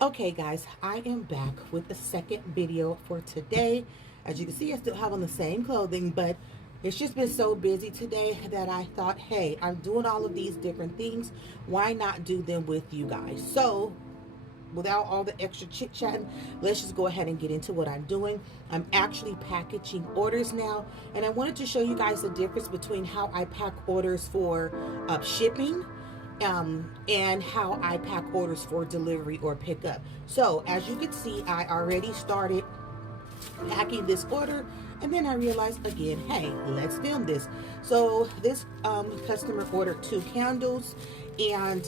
Okay guys, I am back with the second video for today. As you can see, I still have on the same clothing, but it's just been so busy today that I thought, hey, I'm doing all of these different things. Why not do them with you guys? So without all the extra chit chatting, let's just go ahead and get into what I'm doing. I'm actually packaging orders now, and I wanted to show you guys the difference between how I pack orders for shipping and how I pack orders for delivery or pickup. So as you can see, I already started packing this order, and then I realized again, hey, let's film this. So this customer ordered 2 candles, and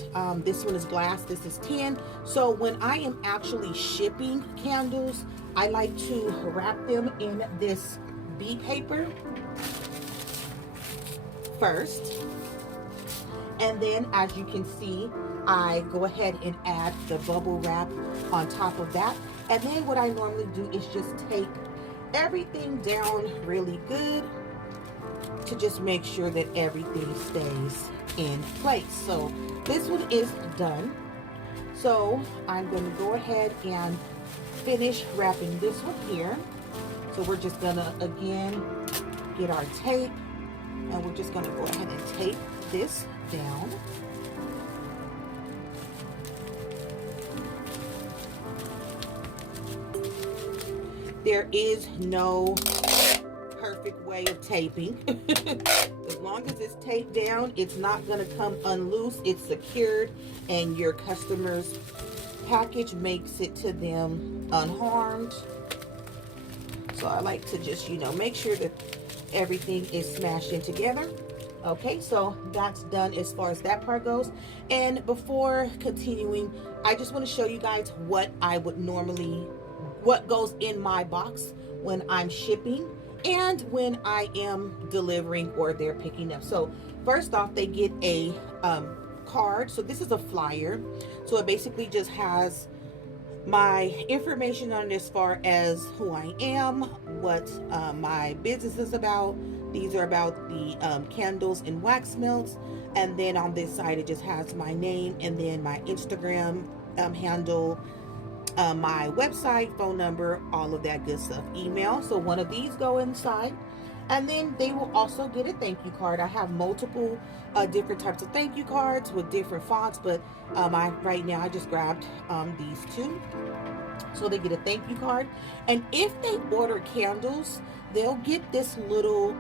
this one is glass, this is tin. So when I am actually shipping candles, I like to wrap them in this bee paper first, and then as you can see, I go ahead and add the bubble wrap on top of that. And then what I normally do is just tape everything down really good to just make sure that everything stays in place. So this one is done. So I'm going to go ahead and finish wrapping this one here. So we're just going to again get our tape, and we're just going to go ahead and tape this down. There is no perfect way of taping. As long as it's taped down, it's not going to come unloose. It's secured, and your customer's package makes it to them unharmed. So I like to just, make sure that everything is smashed in together. Okay, so that's done as far as that part goes. And before continuing, I just want to show you guys what I would normally, what goes in my box when I'm shipping and when I am delivering or they're picking up. So first off, they get a card. So this is a flyer. So it basically just has my information on it as far as who I am, what my business is about. These are about the candles and wax melts. And then on this side, it just has my name and then my Instagram handle, my website, phone number, all of that good stuff, email. So one of these go inside, and then they will also get a thank you card. I have multiple different types of thank you cards with different fonts, but right now I just grabbed these 2. So they get a thank you card, and if they order candles, they'll get this little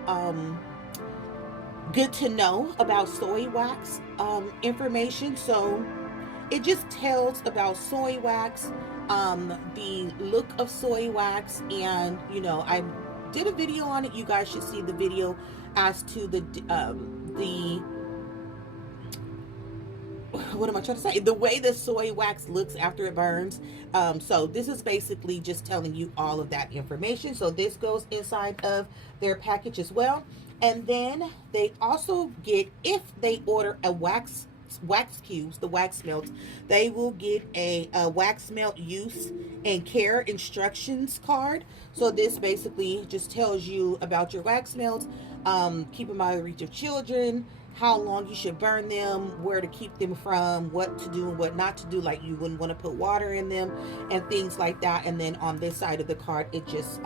good to know about soy wax information. So it just tells about soy wax, the look of soy wax, and I did a video on it. You guys should see the video as to the what am I trying to say? The way the soy wax looks after it burns. So this is basically just telling you all of that information. So this goes inside of their package as well. And then they also get, if they order a wax cubes, the wax melts, they will get a wax melt use and care instructions card. So this basically just tells you about your wax melts, keep them out of the reach of children, how long you should burn them, where to keep them from, what to do and what not to do, like you wouldn't want to put water in them and things like that. And then on this side of the card, it just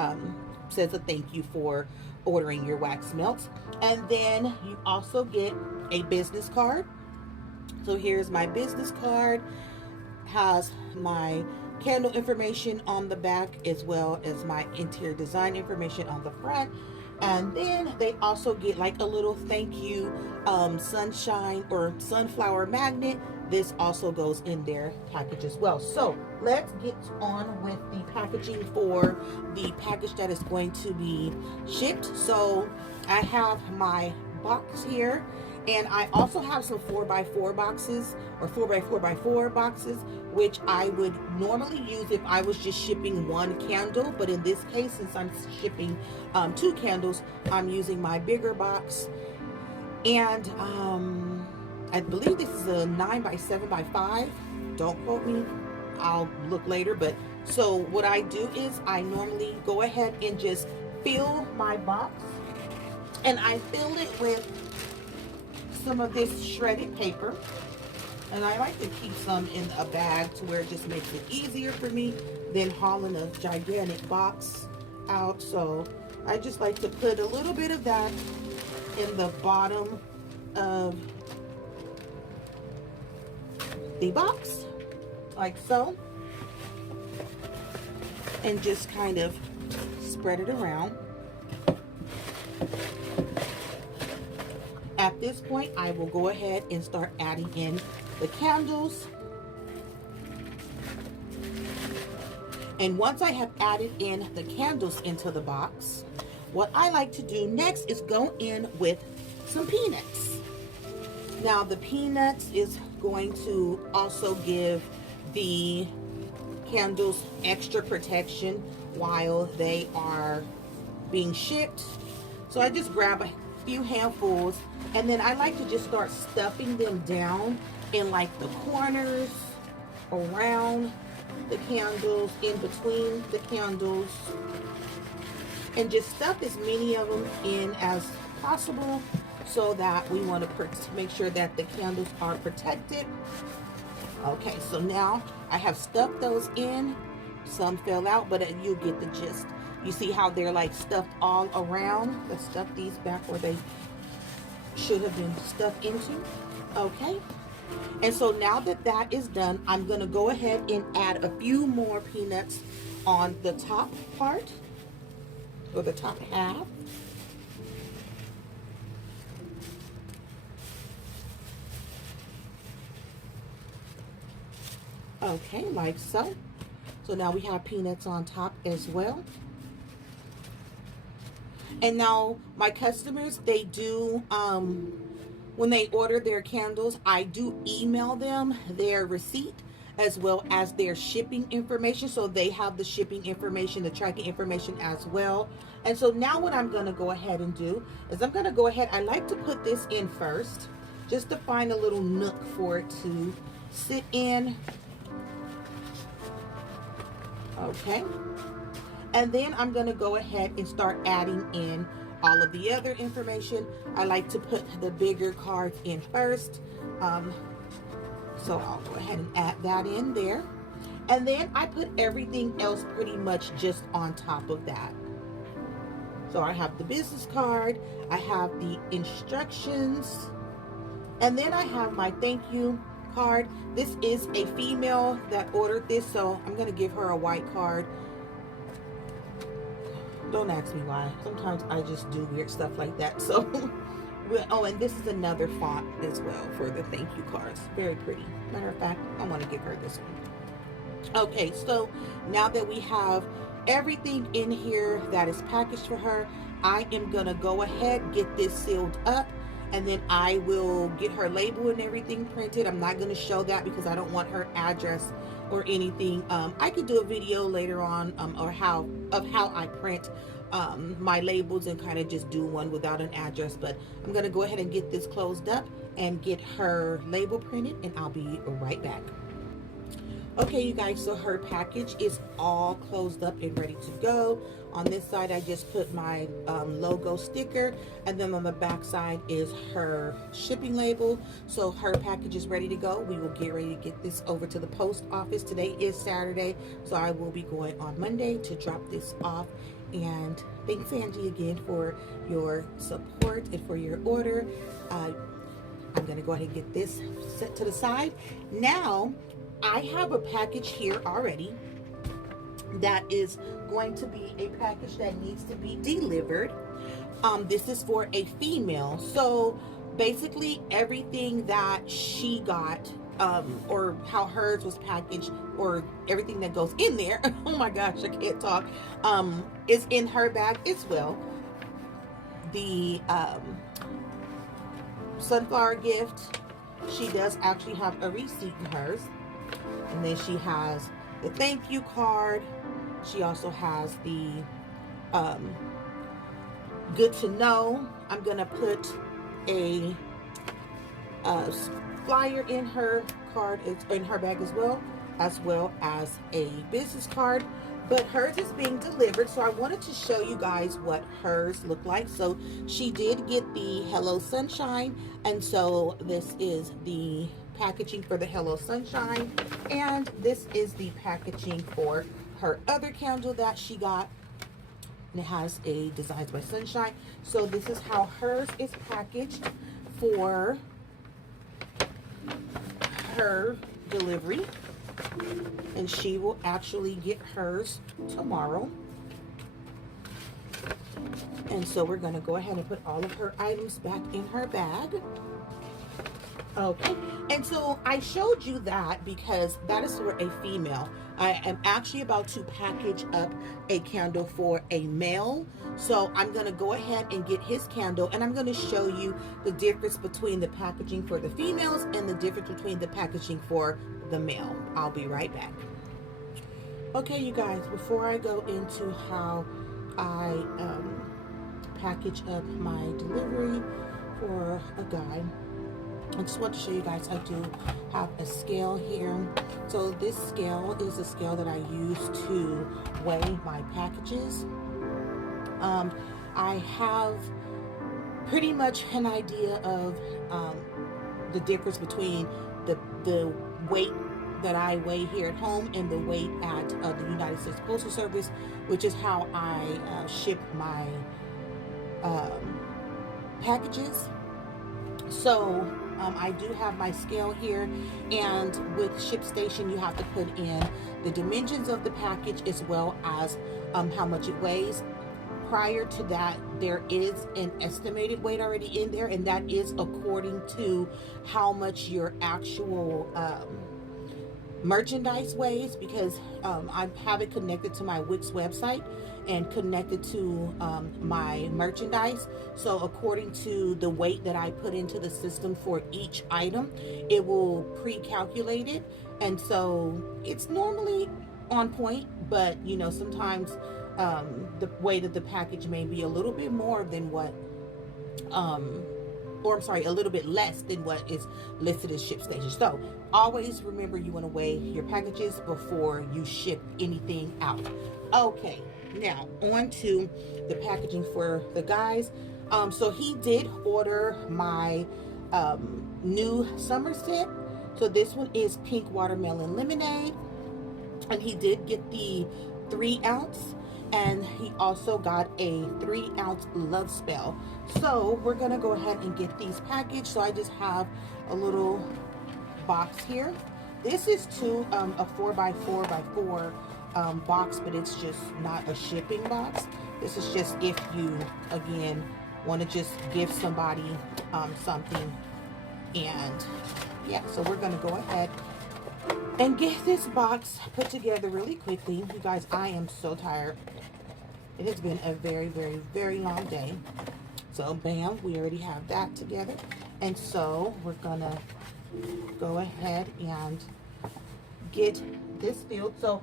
says a thank you for ordering your wax melts. And then you also get a business card. So here's my business card, has my candle information on the back as well as my interior design information on the front. And then they also get like a little thank you sunshine or sunflower magnet. This also goes in their package as well. So let's get on with the packaging for the package that is going to be shipped. So I have my box here, and I also have some 4x4 boxes or 4x4x4 boxes, which I would normally use if I was just shipping 1 candle. But in this case, since I'm shipping 2 candles, I'm using my bigger box. And I believe this is a 9x7x5. Don't quote me, I'll look later. But so what I do is I normally go ahead and just fill my box, and I fill it with some of this shredded paper. And I like to keep some in a bag to where it just makes it easier for me than hauling a gigantic box out. So I just like to put a little bit of that in the bottom of the box, like so. And just kind of spread it around. At this point, I will go ahead and start adding in the candles. And once I have added in the candles into the box, what I like to do next is go in with some peanuts. Now the peanuts is going to also give the candles extra protection while they are being shipped. So I just grab a few handfuls, and then I like to just start stuffing them down in like the corners, around the candles, in between the candles, and just stuff as many of them in as possible, so that we want to make sure that the candles are protected. Okay, so now I have stuffed those in. Some fell out, but you get the gist. You see how they're like stuffed all around? Let's stuff these back where they should have been stuffed into. Okay, and so now that that is done, I'm going to go ahead and add a few more peanuts on the top part, or the top half. Okay, like so. So now we have peanuts on top as well. And now my customers, they do, when they order their candles, I do email them their receipt as well as their shipping information. So they have the shipping information, the tracking information as well. And so now what I'm going to go ahead and do is I'm going to go ahead, I like to put this in first, just to find a little nook for it to sit in. Okay, and then I'm going to go ahead and start adding in all of the other information. I like to put the bigger cards in first, so I'll go ahead and add that in there, and then I put everything else pretty much just on top of that. So I have the business card, I have the instructions, and then I have my thank you card. This is a female that ordered this, so I'm going to give her a white card. Don't ask me why. Sometimes I just do weird stuff like that. So, oh, and this is another font as well for the thank you cards. Very pretty. Matter of fact, I want to give her this one. Okay, so now that we have everything in here that is packaged for her, I am going to go ahead, get this sealed up, and then I will get her label and everything printed. I'm not going to show that because I don't want her address or anything. I could do a video later on or how I print my labels, and kind of just do one without an address. But I'm going to go ahead and get this closed up and get her label printed, and I'll be right back. Okay, you guys, so her package is all closed up and ready to go. On this side, I just put my logo sticker, and then on the back side is her shipping label. So her package is ready to go. We will get ready to get this over to the post office. Today is Saturday, so I will be going on Monday to drop this off. And thanks, Angie, again for your support and for your order. I'm going to go ahead and get this set to the side. Now, I have a package here already that is going to be a package that needs to be delivered. This is for a female. So basically everything that she got, or how hers was packaged, or everything that goes in there, oh my gosh, I can't talk, is in her bag as well. The sunflower gift, she does actually have a receipt in hers. And then she has the thank you card. She also has the good to know. I'm gonna put a flyer in her card, in her bag as well as a business card. but hers is being delivered, so I wanted to show you guys what hers look like. So she did get the Hello Sunshine, and so this is the packaging for the Hello Sunshine, and this is the packaging for her other candle that she got, and it has a Designs by Sunshine. So this is how hers is packaged for her delivery, and she will actually get hers tomorrow. And so we're going to go ahead and put all of her items back in her bag. Okay, and so I showed you that because that is for a female. I am actually about to package up a candle for a male. So I'm going to go ahead and get his candle, and I'm going to show you the difference between the packaging for the females and the difference between the packaging for the male. I'll be right back. Okay, you guys, before I go into how I package up my delivery for a guy, I just want to show you guys I do have a scale here. So this scale is a scale that I use to weigh my packages. I have pretty much an idea of the difference between the weight that I weigh here at home and the weight at the United States Postal Service, which is how I ship my packages. So I do have my scale here, and with ShipStation you have to put in the dimensions of the package as well as how much it weighs. Prior to that, there is an estimated weight already in there, and that is according to how much your actual merchandise weighs, because I have it connected to my Wix website and connected to my merchandise. So according to the weight that I put into the system for each item, it will pre-calculate it, and so it's normally on point. But you know, sometimes the way that the package may be a little bit more than what or I'm sorry, a little bit less than what is listed as ShipStation. So always remember, you want to weigh your packages before you ship anything out. Okay, now on to the packaging for the guys. So he did order my new summer scent. So this one is Pink Watermelon Lemonade, and he did get the 3 ounce, and he also got a 3 ounce Love Spell. So we're gonna go ahead and get these packaged. So I just have a little box here. This is to a 4x4x4 box, but it's just not a shipping box. This is just if you again want to just give somebody something. And yeah, so we're gonna go ahead and get this box put together really quickly. You guys, I am so tired. It has been a very, very, very long day. So bam, we already have that together. And so we're gonna go ahead and get this filled. So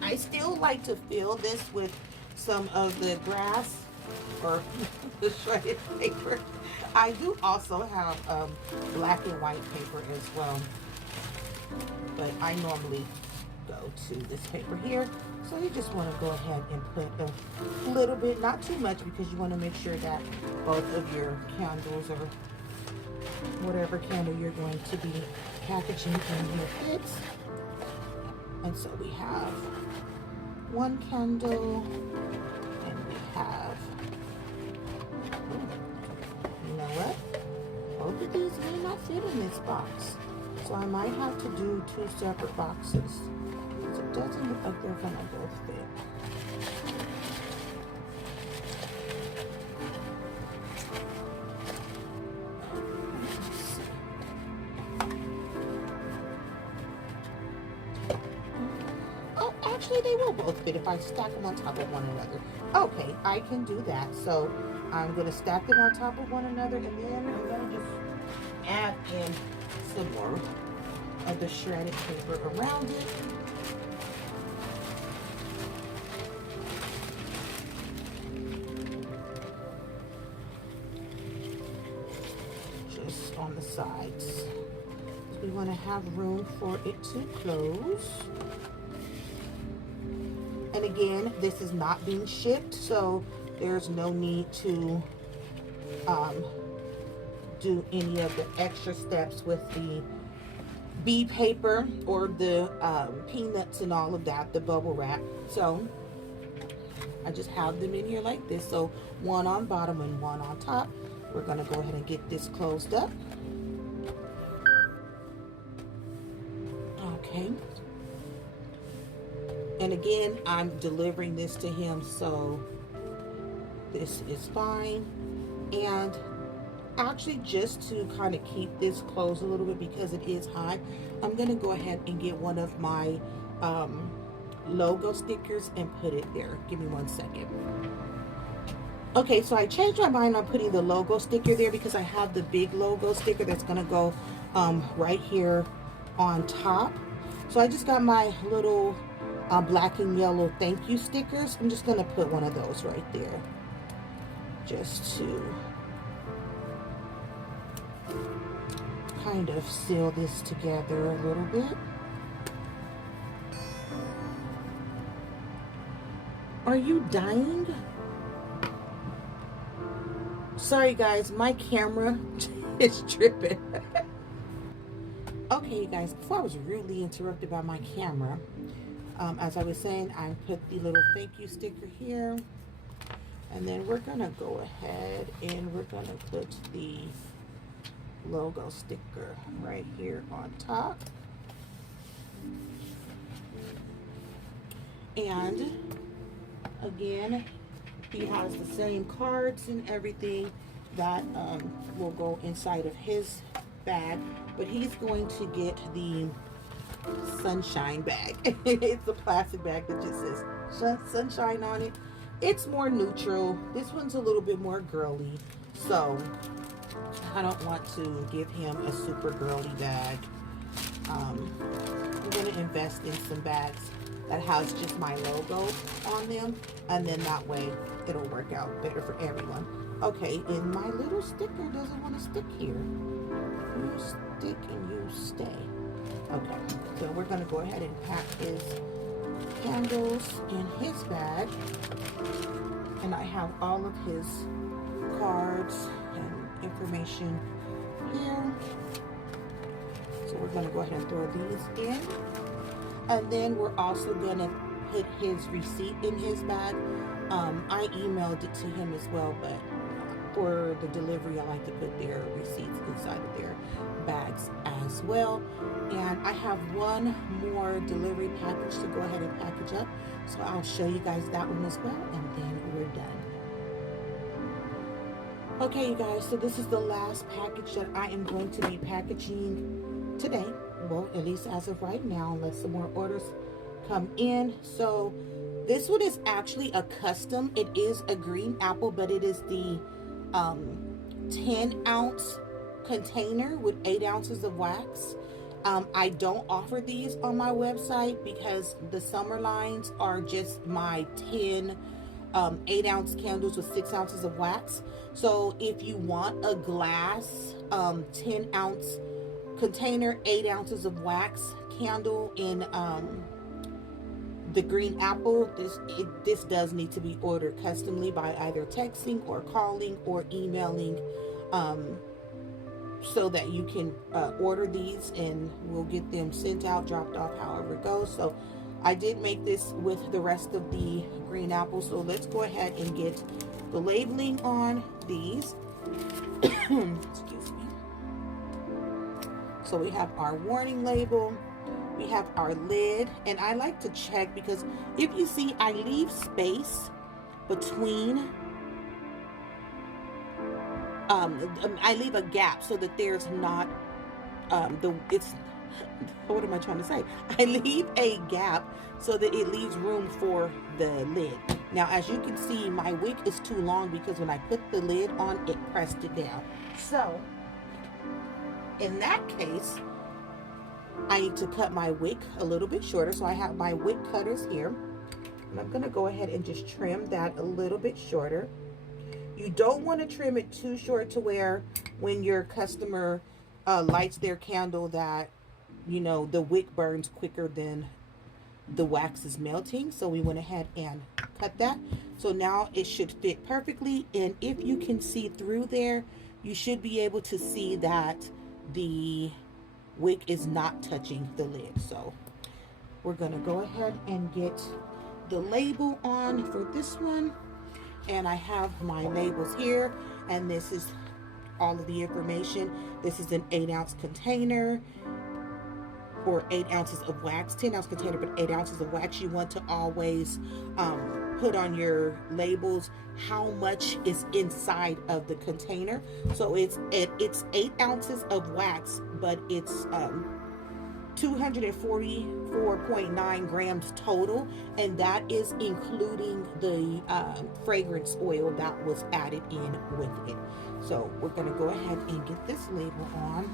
I still like to fill this with some of the grass or the shredded paper. I do also have black and white paper as well, but I normally go to this paper here. So you just want to go ahead and put a little bit, not too much, because you want to make sure that both of your candles or whatever candle you're going to be packaging in here fits. And so we have one candle, and we have, you know what? Both of these may not fit in this box. So I might have to do 2 separate boxes. So it doesn't look like they're gonna both fit. Oh, actually they will both fit if I stack them on top of one another. Okay, I can do that. So I'm gonna stack them on top of one another, and then I'm gonna just add in some more of the shredded paper around it. Just on the sides. We want to have room for it to close. again, this is not being shipped, so there's no need to do any of the extra steps with the bee paper or the peanuts and all of that, the bubble wrap. So I just have them in here like this. So one on bottom and one on top. We're gonna go ahead and get this closed up. Okay. And again, I'm delivering this to him, so this is fine. And actually, just to kind of keep this closed a little bit because it is hot, I'm gonna go ahead and get one of my logo stickers and put it there. Give me 1 second. Okay, so I changed my mind on putting the logo sticker there because I have the big logo sticker that's gonna go right here on top. So I just got my little black and yellow thank you stickers. I'm just gonna put one of those right there, just to kind of seal this together a little bit. Are you dying? Sorry guys, my camera is tripping. Okay you guys, before I was rudely interrupted by my camera, as I was saying, I put the little thank you sticker here, and then we're gonna go ahead and we're gonna put the logo sticker right here on top. And again, he has the same cards and everything that will go inside of his bag, but he's going to get the sunshine bag. It's a plastic bag that just says sunshine on it. It's more neutral. This one's a little bit more girly, so I don't want to give him a super girly bag. I'm going to invest in some bags that has just my logo on them, and then that way it'll work out better for everyone. Okay, and my little sticker doesn't want to stick here. You stick and you stay. Okay, so we're going to go ahead and pack his candles in his bag, and I have all of his cards and information here. So we're going to go ahead and throw these in, and then we're also going to put his receipt in his bag. I emailed it to him as well, but for the delivery I like to put their receipts inside of their bags as well. And I have one more delivery package to go ahead and package up, so I'll show you guys that one as well, and then we're done. Okay you guys, so this is the last package that I am going to be packaging today. Well, at least as of right now, unless some more orders come in. So this one is actually a custom. It is a green apple, but it is the 10-ounce container with 8 ounces of wax. I don't offer these on my website because the summer lines are just my 10 8-ounce candles with 6 ounces of wax. So if you want a glass 10-ounce container, 8 ounces of wax candle in the green apple, this does need to be ordered customly by either texting or calling or emailing, so that you can order these and we'll get them sent out, dropped off, however it goes. So I did make this with the rest of the green apple, so let's go ahead and get the labeling on these. Excuse me. So we have our warning label, we have our lid, and I like to check because if you see, I leave space between I leave a gap so that there's not what am I trying to say? I leave a gap so that it leaves room for the lid. Now, as you can see, my wick is too long because when I put the lid on, it pressed it down. So, in that case, I need to cut my wick a little bit shorter. So I have my wick cutters here. And I'm going to go ahead and just trim that a little bit shorter. You don't want to trim it too short to where when your customer lights their candle that, you know, the wick burns quicker than the wax is melting, so we went ahead and cut that. So now it should fit perfectly, and if you can see through there, you should be able to see that the wick is not touching the lid. So we're gonna go ahead and get the label on for this one, and I have my labels here, and this is all of the information. This is an 8-ounce container, or 8 ounces of wax, 10-ounce container, but 8 ounces of wax. You want to always put on your labels how much is inside of the container. So it's 8 ounces of wax, but it's 244.9 grams total, and that is including the fragrance oil that was added in with it. So we're going to go ahead and get this label on.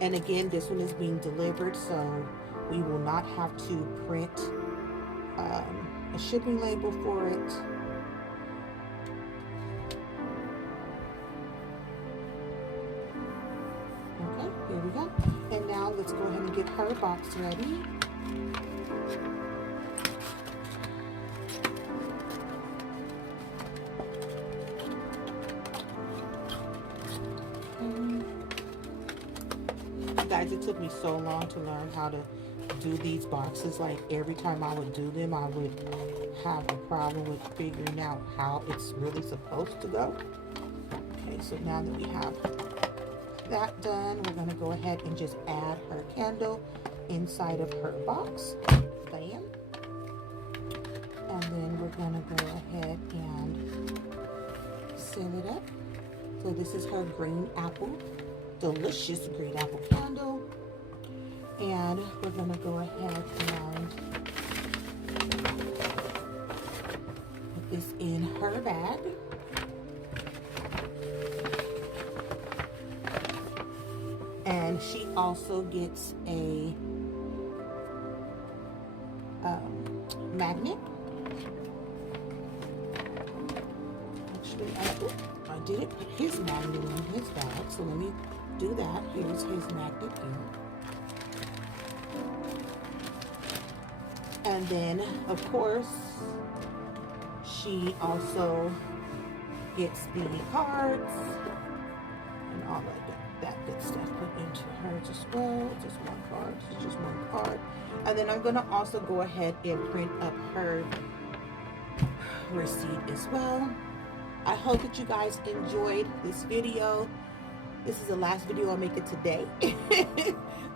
And again, this one is being delivered, so we will not have to print a shipping label for it. Okay, here we go. And now let's go ahead and get her box ready. Guys, it took me so long to learn how to do these boxes. Like every time I would do them, I would have a problem with figuring out how it's really supposed to go. Okay, so now that we have that done, we're going to go ahead and just add her candle inside of her box. Bam. And then we're going to go ahead and seal it up. So this is her green apple, delicious green apple candle. And we're going to go ahead and put this in her bag. And she also gets a magnet. Actually, I didn't put his magnet in his bag, so let me do that. Here's his magnet here. And then, of course, she also gets the cards and all of that good stuff put into hers as well. Just one card, just one card. And then I'm gonna also go ahead and print up her receipt as well. I hope that you guys enjoyed this video. This is the last video I'll make it today.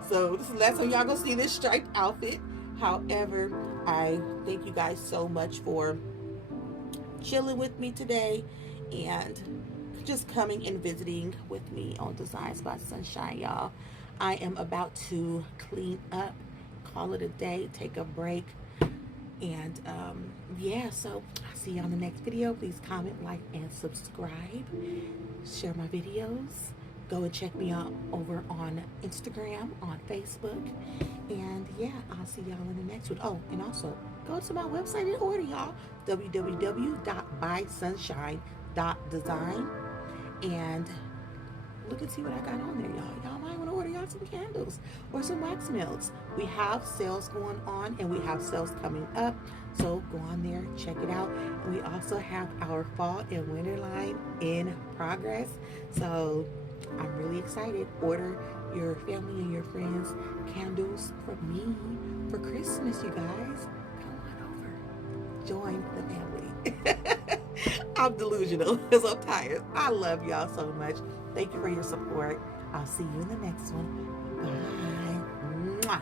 So this is the last time y'all gonna see this striped outfit. However, I thank you guys so much for chilling with me today and just coming and visiting with me on Designs by Sunshine, y'all. I am about to clean up, call it a day, take a break, and yeah, so I'll see you on the next video. Please comment, like, and subscribe. Share my videos. Go and check me out over on Instagram, on Facebook, and yeah, I'll see y'all in the next one. Oh, and also go to my website and order, y'all. www.bysunshine.design, and look and see what I got on there, y'all. Y'all might want to order y'all some candles or some wax melts. We have sales going on, and we have sales coming up, so go on there, check it out. And we also have our fall and winter line in progress, so I'm really excited. Order your family and your friends candles from me for Christmas, you guys. Come on over. Join the family. I'm delusional because I'm tired. I love y'all so much. Thank you for your support. I'll see you in the next one. Bye. Mwah.